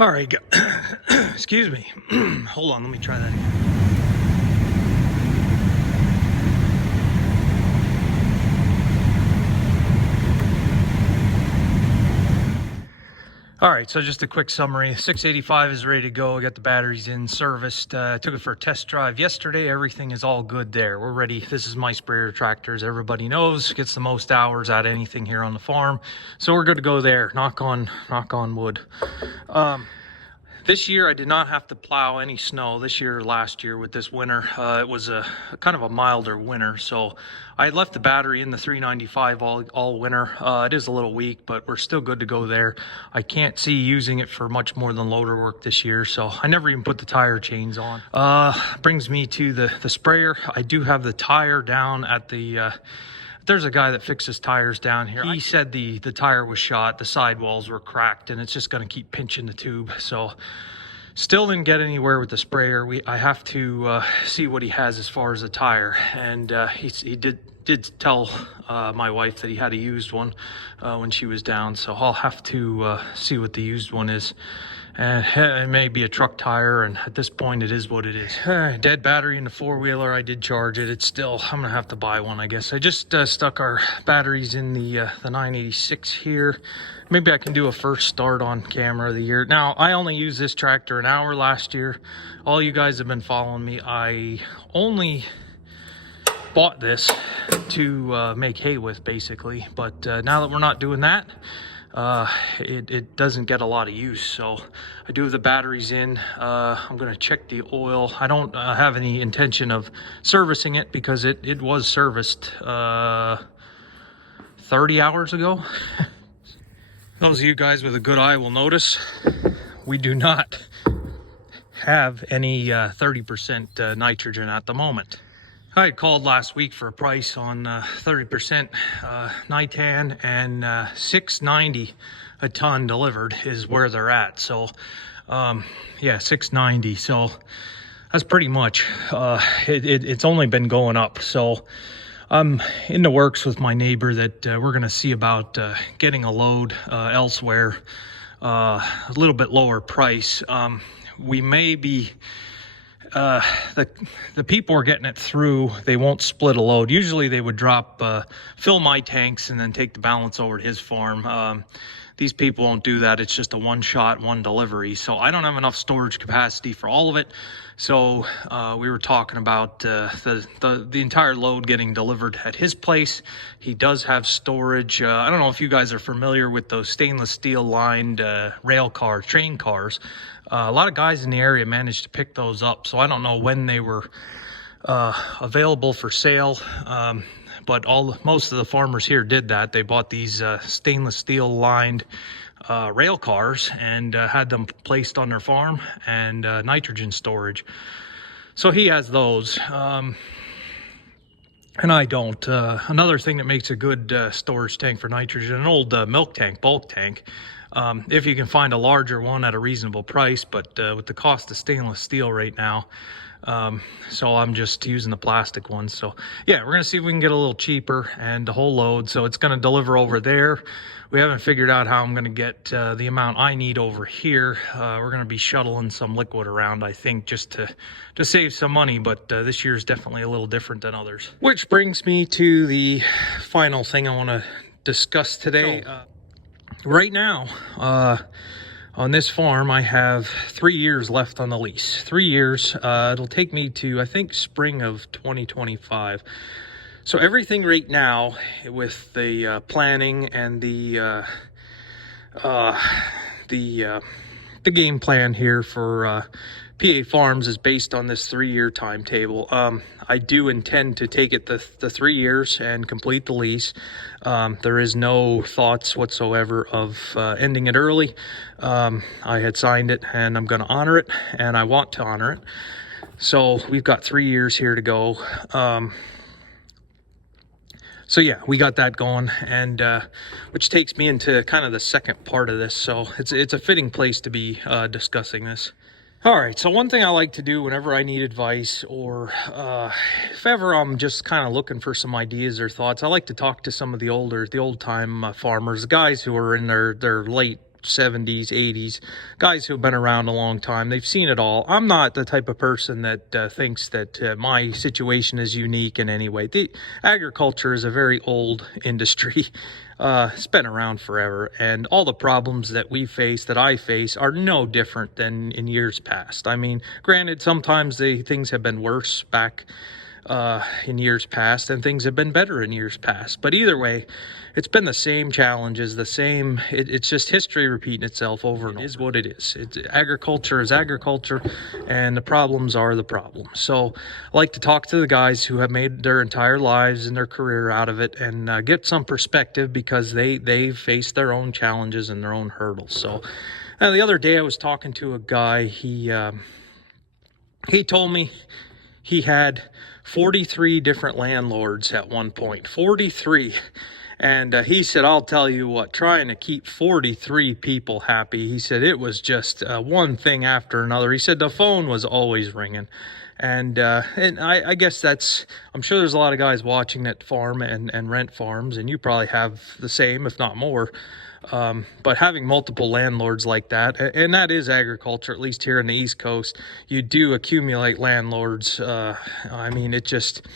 All right, excuse me. Hold on, let me try that again. All right, so just a quick summary. 685 is ready to go. I got the batteries in, serviced. Took it for a test drive yesterday. Everything is all good there. We're ready. This is my sprayer tractors. Everybody knows, gets the most hours out of anything here on the farm. So we're good to go there. Knock on wood. This year I did not have to plow any snow. This year or last year with this winter, it was a kind of a milder winter. So I left the battery in the 395 all winter. It is a little weak, but we're still good to go there. I can't see using it for much more than loader work this year. So I never even put the tire chains on. Brings me to the sprayer. I do have the tire down at the, there's a guy that fixes tires down here. He said the tire was shot, the sidewalls were cracked, and it's just going to keep pinching the tube. So still didn't get anywhere with the sprayer. I have to see what he has as far as the tire. And he did tell my wife that he had a used one when she was down. So I'll have to see what the used one is. And it may be a truck tire, and at this point it is what it is. Dead battery in the four-wheeler. I did charge it. It's still, I'm gonna have to buy one, I guess. I just stuck our batteries in the 986 here. Maybe I can do a first start on camera of the year. Now, I only used this tractor an hour last year. All you guys have been following me. I only bought this to make hay with, basically. But now that we're not doing that, it doesn't get a lot of use. So I do have the batteries in. I'm going to check the oil. I don't have any intention of servicing it because it was serviced 30 hours ago. Those of you guys with a good eye will notice we do not have any 30% nitrogen at the moment. I had called last week for a price on 30% nitan, and $6.90 a ton delivered is where they're at. So yeah, $6.90. So that's pretty much it's only been going up. So I'm in the works with my neighbor that we're going to see about getting a load elsewhere, a little bit lower price. We may be the people are getting it through. They won't split a load. Usually they would drop fill my tanks and then take the balance over to his farm. These people won't do that. It's just a one shot, one delivery. So I don't have enough storage capacity for all of it. So we were talking about the entire load getting delivered at his place. He does have storage. I don't know if you guys are familiar with those stainless steel lined train cars. A lot of guys in the area managed to pick those up. So I don't know when they were available for sale. But most of the farmers here did that. They bought these stainless steel lined rail cars and had them placed on their farm, and nitrogen storage. So he has those, and I don't. Another thing that makes a good storage tank for nitrogen, an old milk tank, bulk tank. If you can find a larger one at a reasonable price, but with the cost of stainless steel right now, so I'm just using the plastic ones. So yeah, we're gonna see if we can get a little cheaper and the whole load. So it's gonna deliver over there. We haven't figured out how I'm gonna get the amount I need over here. We're gonna be shuttling some liquid around, I think, just to save some money. But this year is definitely a little different than others. Which brings me to the final thing I want to discuss today. Right now, on this farm, I have 3 years left on the lease. 3 years. It'll take me to, I think, spring of 2025. So everything right now with the planning and the game plan here for PA Farms is based on this 3-year timetable. I do intend to take it the 3 years and complete the lease. There is no thoughts whatsoever of ending it early. I had signed it and I'm going to honor it, and I want to honor it. So we've got 3 years here to go. So yeah, we got that going, and which takes me into kind of the second part of this. So it's a fitting place to be discussing this. All right, so one thing I like to do whenever I need advice, or if ever I'm just kind of looking for some ideas or thoughts, I like to talk to some of the old-time farmers, guys who are in their late 70s, 80s, guys who've been around a long time. They've seen it all. I'm not the type of person that thinks that my situation is unique in any way. The agriculture is a very old industry. It's been around forever, and all the problems that we face, that I face, are no different than in years past. I mean, granted, sometimes things have been worse back in years past, and things have been better in years past. But either way, it's been the same challenges, the same. It's just history repeating itself over and over. It is what it is. Agriculture is agriculture, and the problems are the problems. So I like to talk to the guys who have made their entire lives and their career out of it, and get some perspective, because they've faced their own challenges and their own hurdles. So the other day I was talking to a guy. He told me he had 43 different landlords at one point. 43. And he said, I'll tell you what, trying to keep 43 people happy, he said it was just one thing after another. He said the phone was always ringing. And I guess I'm sure there's a lot of guys watching that farm and rent farms, and you probably have the same, if not more. But having multiple landlords like that, and that is agriculture, at least here in the East Coast, you do accumulate landlords. I mean, it just,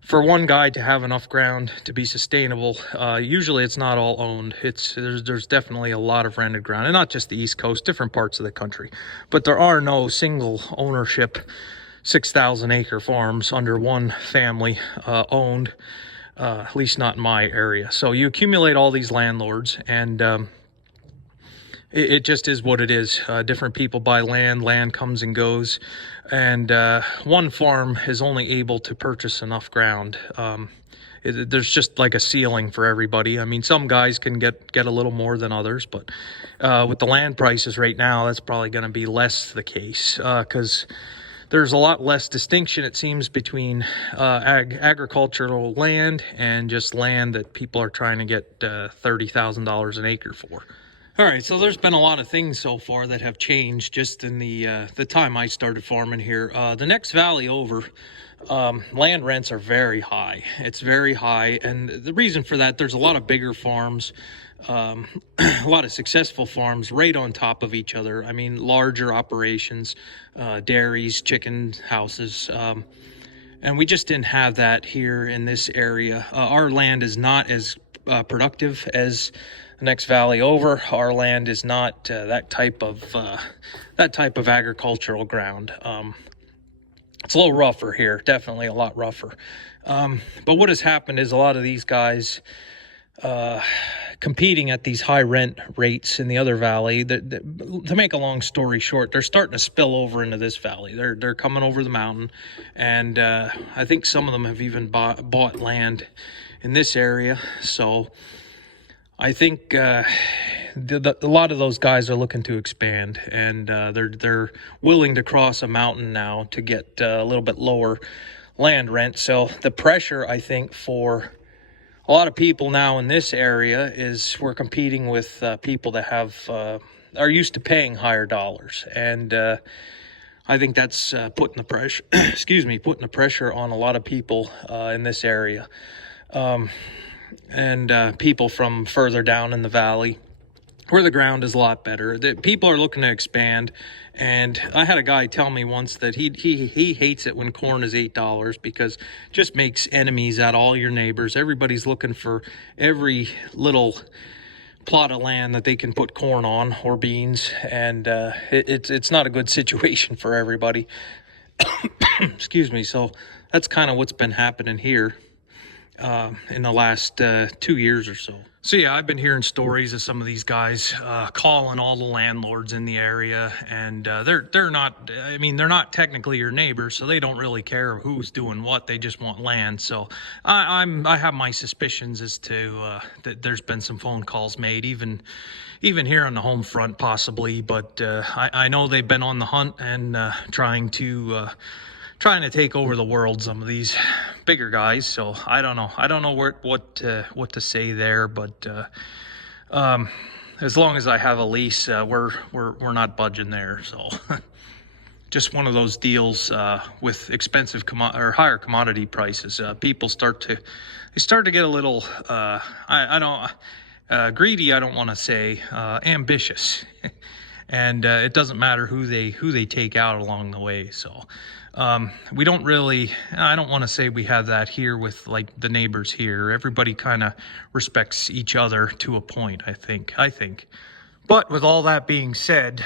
for one guy to have enough ground to be sustainable, usually it's not all owned. There's definitely a lot of rented ground, and not just the East Coast, different parts of the country. But there are no single ownership 6,000 acre farms under one family owned. At least not in my area. So you accumulate all these landlords, and it just is what it is. Different people buy land comes and goes, and one farm is only able to purchase enough ground. There's just like a ceiling for everybody. I mean, some guys can get a little more than others, but with the land prices right now, that's probably going to be less the case, because there's a lot less distinction, it seems, between agricultural land and just land that people are trying to get $30,000 an acre for. All right, so there's been a lot of things so far that have changed just in the time I started farming here. The next valley over, land rents are very high. It's very high, and the reason for that, there's a lot of bigger farms, a lot of successful farms right on top of each other. I mean, larger operations, dairies, chicken houses, and we just didn't have that here in this area. Our land is not as productive as the next valley over. Our land is not that type of agricultural ground. It's a little rougher here, definitely a lot rougher. But what has happened is a lot of these guys competing at these high rent rates in the other valley. To make a long story short, they're starting to spill over into this valley. They're coming over the mountain, and I think some of them have even bought land in this area. So I think a lot of those guys are looking to expand, and they're willing to cross a mountain now to get a little bit lower land rent. So the pressure, I think, for a lot of people now in this area is we're competing with people that are used to paying higher dollars, and I think that's putting the pressure. Putting the pressure on a lot of people in this area, and people from further down in the valley, where the ground is a lot better. That people are looking to expand. And I had a guy tell me once that he hates it when corn is $8, because it just makes enemies out of all your neighbors. Everybody's looking for every little plot of land that they can put corn on or beans, and it's not a good situation for everybody. Excuse me. So that's kind of what's been happening here in the last 2 years or so. So yeah, I've been hearing stories of some of these guys calling all the landlords in the area, and they're not. I mean, they're not technically your neighbors, so they don't really care who's doing what. They just want land. So I have my suspicions as to that there's been some phone calls made, even here on the home front, possibly. But I know they've been on the hunt and trying to take over the world, some of these bigger guys. So I don't know what to say there, but as long as I have a lease, we're not budging there. So just one of those deals with expensive or higher commodity prices. People start to get a little Greedy, I don't want to say, ambitious. And it doesn't matter who they take out along the way. So we don't really, I don't want to say we have that here with like the neighbors here. Everybody kind of respects each other to a point, I think. But with all that being said,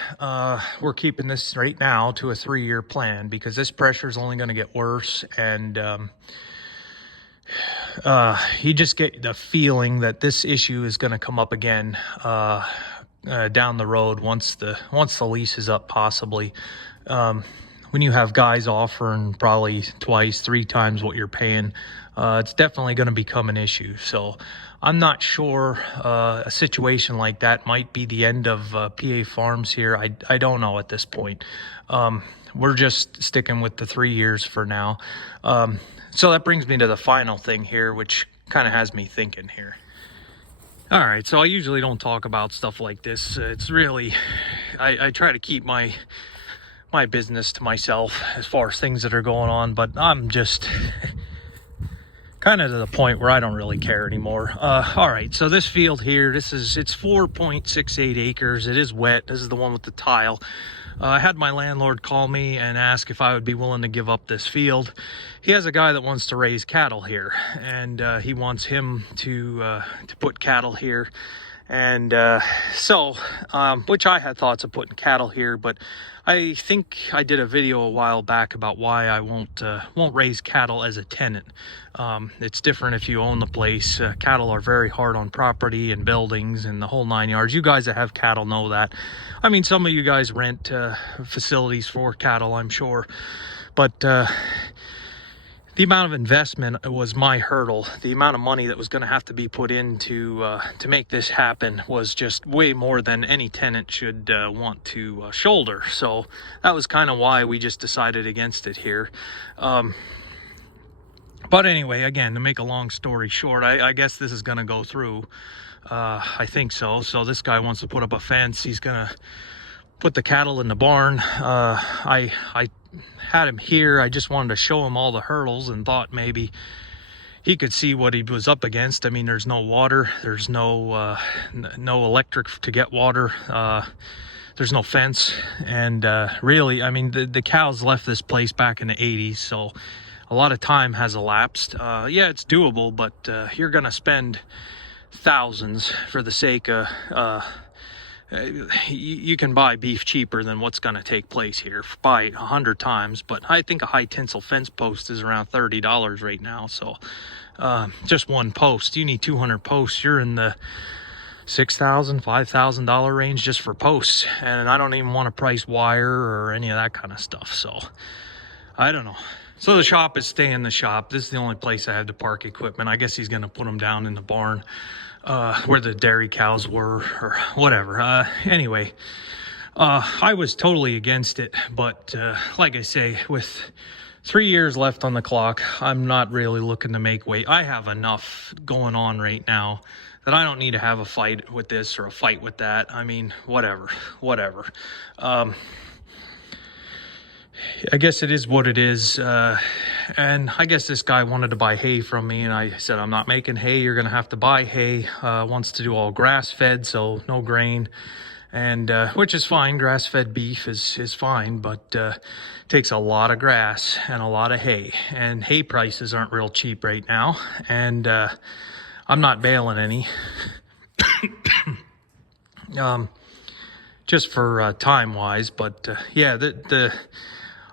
we're keeping this right now to a 3-year plan because this pressure is only going to get worse. And you just get the feeling that this issue is going to come up again down the road once the lease is up, possibly. When you have guys offering probably twice, 3 times what you're paying, it's definitely going to become an issue. So I'm not sure a situation like that might be the end of PA Farms here. I don't know at this point. We're just sticking with the 3 years for now. So that brings me to the final thing here, which kind of has me thinking here. All right, so I usually don't talk about stuff like this. It's really, I try to keep my business to myself as far as things that are going on, but I'm just kind of to the point where I don't really care anymore. All right, so this field here, it's 4.68 acres. It is wet. This is the one with the tile. I had my landlord call me and ask if I would be willing to give up this field. He has a guy that wants to raise cattle here, and he wants him to put cattle here. And which I had thoughts of putting cattle here, but I think I did a video a while back about why I won't raise cattle as a tenant. It's different if you own the place. Cattle are very hard on property and buildings and the whole 9 yards. You guys that have cattle know that. I mean, some of you guys rent facilities for cattle, I'm sure, but the amount of investment was my hurdle. The amount of money that was going to have to be put in to make this happen was just way more than any tenant should want to shoulder. So that was kind of why we just decided against it here. But anyway, again, to make a long story short, I guess this is going to go through. I think so. So this guy wants to put up a fence. He's going to put the cattle in the barn. I had him here. I just wanted to show him all the hurdles and thought maybe he could see what he was up against. I mean, there's no water. There's no electric to get water. There's no fence. And really, I mean, the cows left this place back in the 80s, so a lot of time has elapsed. Yeah, it's doable, but you're going to spend thousands for the sake of you can buy beef cheaper than what's going to take place here by 100 times. But I think a high tensile fence post is around $30 right now. So just one post, you need 200 posts. You're in the $6,000, $5,000 range just for posts. And I don't even want to price wire or any of that kind of stuff. So I don't know. So the shop is staying in the shop. This is the only place I have to park equipment. I guess he's going to put them down in the barn where the dairy cows were or whatever. Anyway, I was totally against it. But like I say, with 3 years left on the clock, I'm not really looking to make weight. I have enough going on right now that I don't need to have a fight with this or a fight with that. I mean, whatever. I guess it is what it is. And I guess this guy wanted to buy hay from me, and I said, I'm not making hay. You're going to have to buy hay. Wants to do all grass fed, so no grain. And which is fine. Grass fed beef is fine, but takes a lot of grass and a lot of hay. And hay prices aren't real cheap right now. And I'm not bailing any. Just for time wise, but yeah,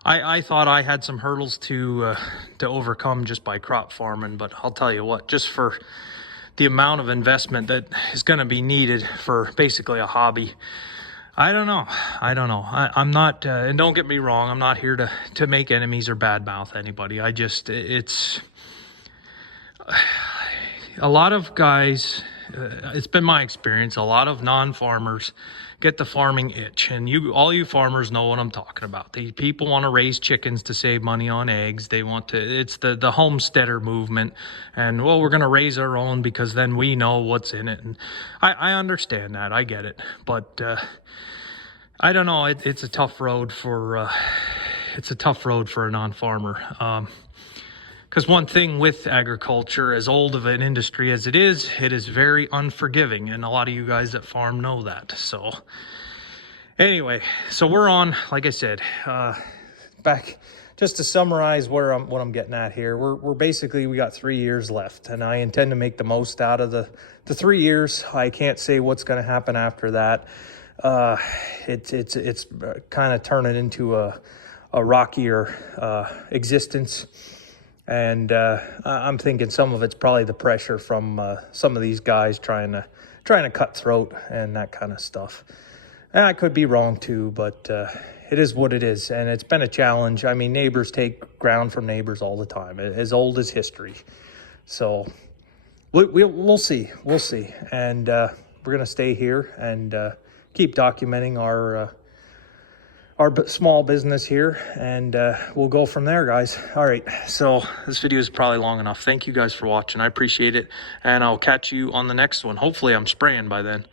I thought I had some hurdles to overcome just by crop farming, but I'll tell you what, just for the amount of investment that is going to be needed for basically a hobby, I don't know. I'm not, and don't get me wrong, I'm not here to make enemies or badmouth anybody. It's a lot of guys, it's been my experience, a lot of non-farmers get the farming itch, and all you farmers know what I'm talking about. The people want to raise chickens to save money on eggs. They want to, it's the homesteader movement, and well, we're going to raise our own because then we know what's in it. And I understand that, I get it, but I don't know. It's a tough road for a non-farmer. Because one thing with agriculture, as old of an industry as it is very unforgiving. And a lot of you guys that farm know that. So anyway, so we're on, like I said, back, just to summarize what I'm getting at here. We're basically, we got 3 years left, and I intend to make the most out of the 3 years. I can't say what's going to happen after that. It's kind of turning into a rockier existence. And I'm thinking some of it's probably the pressure from some of these guys trying to cut throat and that kind of stuff. And I could be wrong too, but it is what it is, and it's been a challenge. I mean, neighbors take ground from neighbors all the time, as old as history. So we'll see, and we're gonna stay here and keep documenting our small business here, and we'll go from there, guys. All right, so this video is probably long enough. Thank you guys for watching. I appreciate it, and I'll catch you on the next one. Hopefully I'm spraying by then.